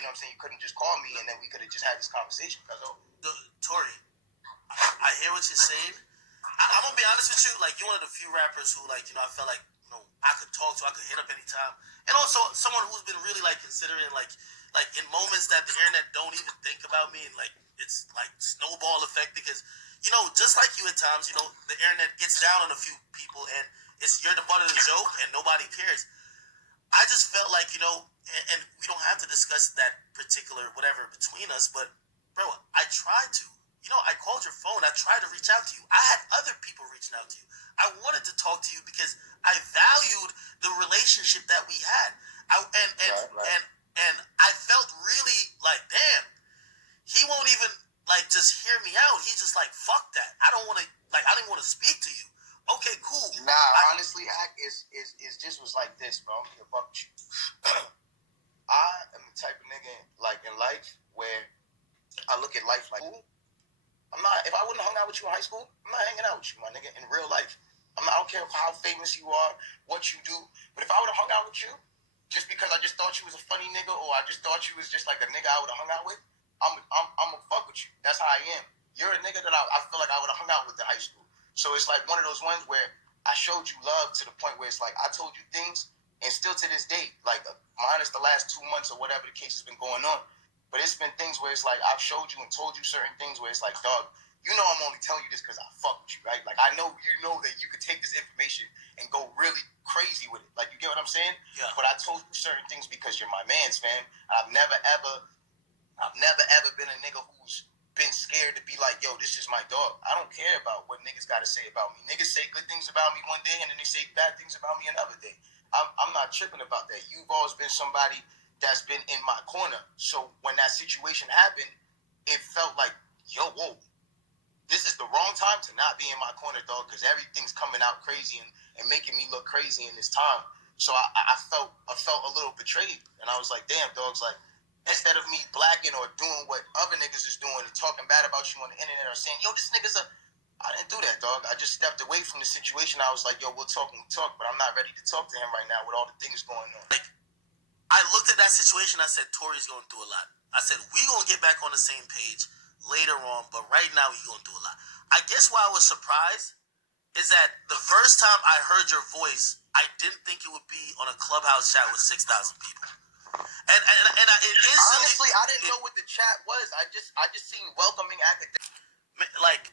You know what I'm saying? You couldn't just call me and then we could have just had this conversation. Tory, I hear what you're saying. I'm gonna be honest with you. Like, you're one of the few rappers who, like, I felt like, I could talk to, I could hit up anytime, and also someone who's been really like considering, like in moments that the internet don't even think about me, and like it's like snowball effect because just like you at times, the internet gets down on a few people, and you're the butt of the joke, and nobody cares. I just felt like and we don't have to discuss that particular whatever between us, but bro, I tried to. I called your phone. I tried to reach out to you. I had other people reaching out to you. I wanted to talk to you because I valued the relationship that we had. And I felt really like, damn, he won't even like just hear me out. He's just like, fuck that. I don't even want to speak to you. Okay, cool. Honestly, is just was like this, bro. I'm gonna fuck with you. I am the type of nigga like in life where I look at life like, if I wouldn't have hung out with you in high school, I'm not hanging out with you, my nigga, in real life. I don't care how famous you are, what you do, but if I would have hung out with you, just because I just thought you was a funny nigga, or I just thought you was just like a nigga I would have hung out with, I'm gonna fuck with you. That's how I am. You're a nigga that I feel like I would have hung out with in high school. So it's like one of those ones where I showed you love to the point where it's like I told you things, and still to this day, like minus the last 2 months or whatever the case has been going on, but it's been things where it's like I've showed you and told you certain things where it's like, dog, I'm only telling you this because I fuck with you, right? Like, I know that you could take this information and go really crazy with it. Like, you get what I'm saying? Yeah. But I told you certain things because you're my man's, fam. I've never ever been a nigga who's been scared to be like, yo, this is my dog. I don't care about what niggas got to say about me. Niggas say good things about me one day and then they say bad things about me another day. I'm not tripping about that. You've always been somebody that's been in my corner. So when that situation happened, it felt like, yo, whoa, this is the wrong time to not be in my corner, dog, because everything's coming out crazy and making me look crazy in this time. So I felt a little betrayed, and I was like, damn, dogs, like, instead of me blacking or doing what other niggas is doing and talking bad about you on the internet or saying, yo, this nigga's I didn't do that, dog. I just stepped away from the situation. I was like, yo, we'll talk, but I'm not ready to talk to him right now with all the things going on. Like, I looked at that situation, I said, Tory's going through a lot. I said, we going to get back on the same page later on, but right now he's going through a lot. I guess why I was surprised is that the first time I heard your voice, I didn't think it would be on a Clubhouse chat with 6,000 people. And honestly, I didn't know what the chat was. I just seen welcoming academics. Like,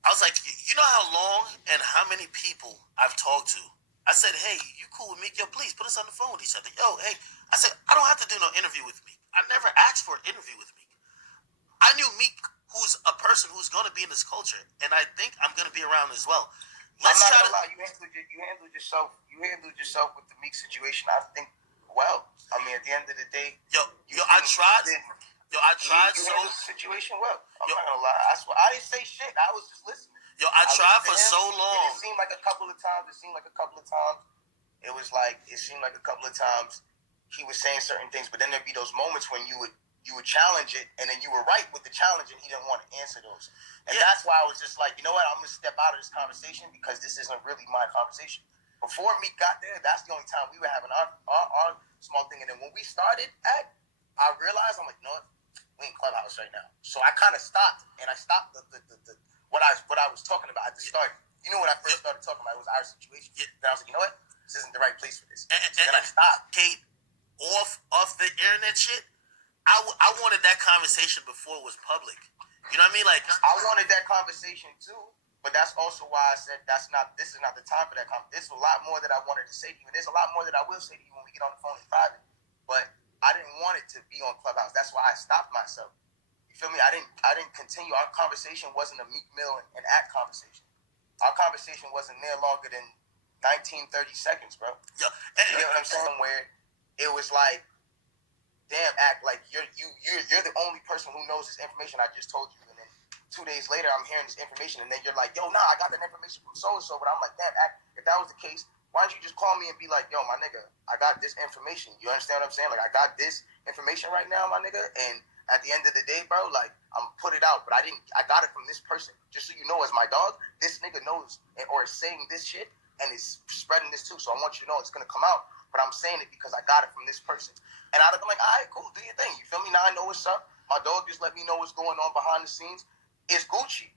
I was like, you know how long and how many people I've talked to? I said, hey, you cool with Meek? Yo, please put us on the phone with each other. Yo, hey. I said, I don't have to do no interview with Meek. I never asked for an interview with Meek. I knew Meek, who's a person who's going to be in this culture, and I think I'm going to be around as well. Let's try to lie. You handled yourself with the Meek situation, I think, well. I mean, at the end of the day, I tried. You handled the situation well. I'm not gonna lie. I didn't say shit. I was just listening. I tried for so long. It seemed like a couple of times. It seemed like a couple of times he was saying certain things, but then there'd be those moments when you would challenge it, and then you were right with the challenge, and he didn't want to answer those. And that's why I was just like, you know what? I'm gonna step out of this conversation because this isn't really my conversation. Before Meek got there, that's the only time we were having our small thing, and then when we started I realized, I'm like, you know what? We in Clubhouse right now. So I kind of stopped, and I stopped what I was talking about at the start. You know, when I first started talking about it was our situation. Then I was like, you know what? This isn't the right place for this. And then I stopped. Kate, off the internet shit, I wanted that conversation before it was public. You know what I mean? Like, I wanted that conversation too, but that's also why I said this is not the time for that conversation. There's a lot more that I wanted to say to you, and there's a lot more that I will say to you when we get on the phone in private. But I didn't want it to be on Clubhouse. That's why I stopped myself. You feel me? I didn't continue. Our conversation wasn't a Meek Mill and Act conversation. Our conversation wasn't near longer than 19, 30 seconds, bro. Yeah. You know what I'm saying? Where it was like, damn, Act, like you're the only person who knows this information I just told you, and then 2 days later I'm hearing this information, and then you're like, yo, nah, I got that information from so and so, but I'm like, damn, Act, if that was the case, why don't you just call me and be like, yo, my nigga, I got this information. You understand what I'm saying? Like, I got this information right now, my nigga, and at the end of the day, bro, like, I'm put it out, but I got it from this person. Just so you know, as my dog, this nigga knows or is saying this shit and is spreading this too. So I want you to know it's gonna come out. but I'm saying it because I got it from this person. And I'd have been like, all right, cool, do your thing. You feel me? Now I know what's up. My dog just let me know what's going on behind the scenes. It's Gucci.